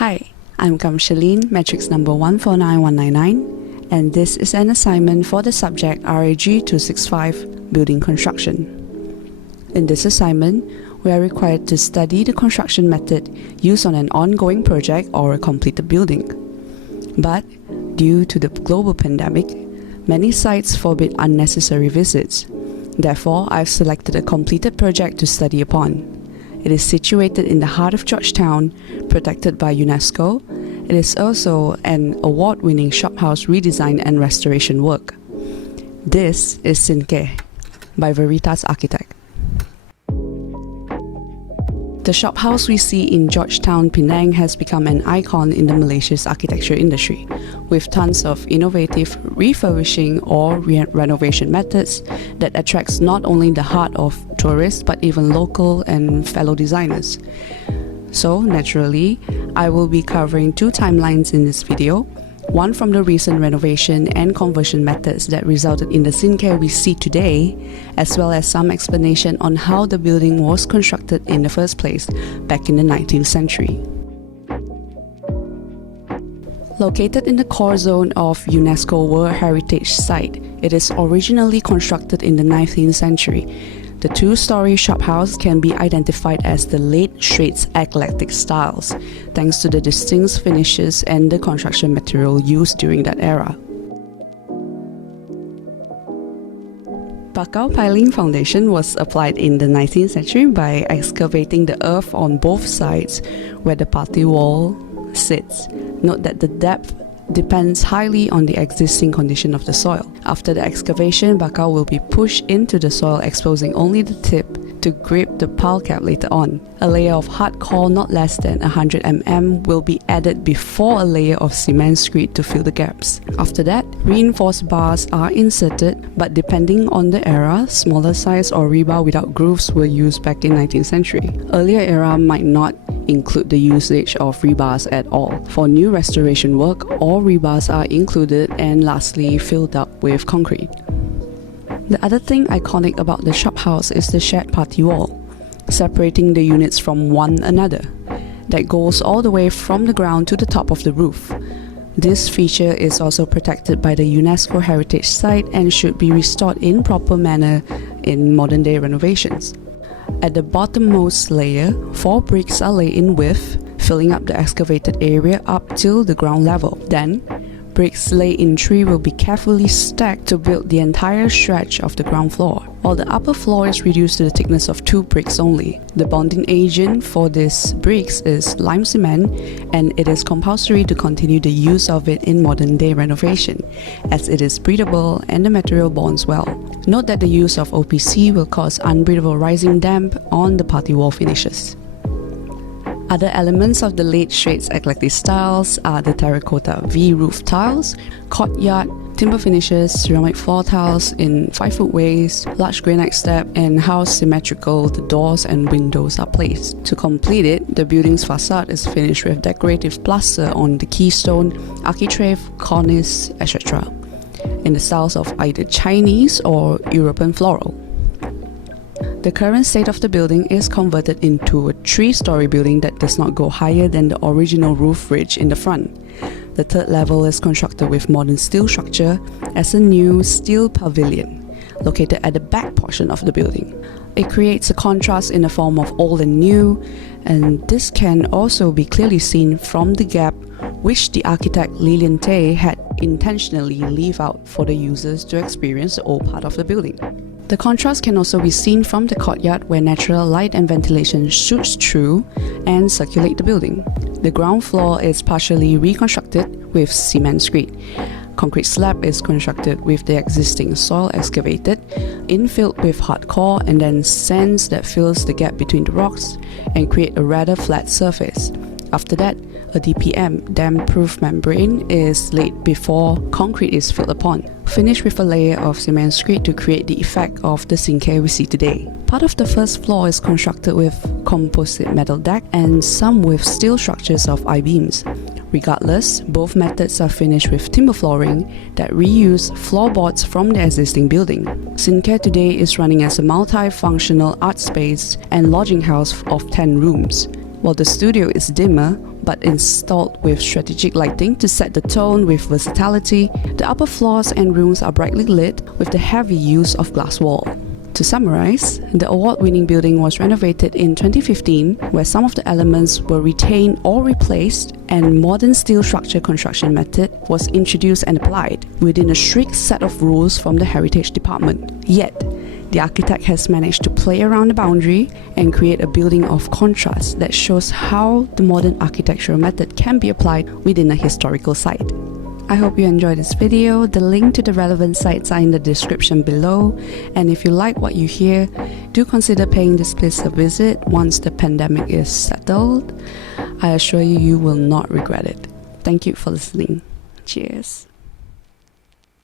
Hi, I'm Kamshaleen, matrix number 149199, and this is an assignment for the subject RAG 265, Building Construction. In this assignment, we are required to study the construction method used on an ongoing project or a completed building. But, due to the global pandemic, many sites forbid unnecessary visits. Therefore, I've selected a completed project to study upon. It is situated in the heart of Georgetown, protected by UNESCO. It is also an award-winning shophouse redesign and restoration work. This is Sinkeh by Veritas Architect. The shophouse we see in Georgetown, Pinang has become an icon in the Malaysia's architecture industry, with tons of innovative refurbishing or renovation methods that attracts not only the heart of tourists but even local and fellow designers. So naturally, I will be covering two timelines in this video, one from the recent renovation and conversion methods that resulted in the Sinkeh we see today, as well as some explanation on how the building was constructed in the first place back in the 19th century. Located in the core zone of UNESCO World Heritage Site, it is originally constructed in the 19th century. The two-story shophouse can be identified as the late Straits Eclectic styles, thanks to the distinct finishes and the construction material used during that era. Bakau piling foundation was applied in the 19th century by excavating the earth on both sides where the party wall sits. Note that the depth depends highly on the existing condition of the soil. After the excavation, bakau will be pushed into the soil, exposing only the tip to grip the pile cap later on. A layer of hard core not less than 100 mm will be added before a layer of cement screed to fill the gaps. After that, reinforced bars are inserted, but depending on the era, smaller size or rebar without grooves were used back in 19th century. Earlier era might not include the usage of rebars at all. For new restoration work, all rebars are included and lastly filled up with concrete. The other thing iconic about the shophouse is the shared party wall, separating the units from one another, that goes all the way from the ground to the top of the roof. This feature is also protected by the UNESCO Heritage Site and should be restored in proper manner in modern-day renovations. At the bottommost layer, 4 bricks are laid in width, filling up the excavated area up till the ground level. Then, bricks laid in 3 will be carefully stacked to build the entire stretch of the ground floor, while the upper floor is reduced to the thickness of 2 bricks only. The bonding agent for these bricks is lime cement, and it is compulsory to continue the use of it in modern-day renovation, as it is breathable and the material bonds well. Note that the use of OPC will cause unbreathable rising damp on the party wall finishes. Other elements of the late Straits Eclectic styles are the terracotta V-roof tiles, courtyard, timber finishes, ceramic floor tiles in 5-foot ways, large granite step, and how symmetrical the doors and windows are placed. To complete it, the building's facade is finished with decorative plaster on the keystone, architrave, cornice, etc., in the styles of either Chinese or European floral. The current state of the building is converted into a 3-story building that does not go higher than the original roof ridge in the front. The third level is constructed with modern steel structure as a new steel pavilion, located at the back portion of the building. It creates a contrast in the form of old and new, and this can also be clearly seen from the gap which the architect Lillian had intentionally leave out for the users to experience the old part of the building. The contrast can also be seen from the courtyard where natural light and ventilation shoots through and circulate the building. The ground floor is partially reconstructed with cement screed. Concrete slab is constructed with the existing soil excavated, infilled with hard core, and then sands that fills the gap between the rocks and create a rather flat surface. After that, a DPM, damp-proof membrane, is laid before concrete is filled upon, finished with a layer of cement screed to create the effect of the Sinkeh we see today. Part of the first floor is constructed with composite metal deck and some with steel structures of I-beams. Regardless, both methods are finished with timber flooring that reuse floorboards from the existing building. Sinkeh today is running as a multi-functional art space and lodging house of 10 rooms. while the studio is dimmer but installed with strategic lighting to set the tone with versatility. The upper floors and rooms are brightly lit with the heavy use of glass wall. To summarize, the award-winning building was renovated in 2015, where some of the elements were retained or replaced, and modern steel structure construction method was introduced and applied within a strict set of rules from the Heritage Department. Yet, the architect has managed to play around the boundary and create a building of contrast that shows how the modern architectural method can be applied within a historical site. I hope you enjoyed this video. The link to the relevant sites are in the description below, and if you like what you hear, do consider paying this place a visit once the pandemic is settled. I assure you, you will not regret it. Thank you for listening. Cheers.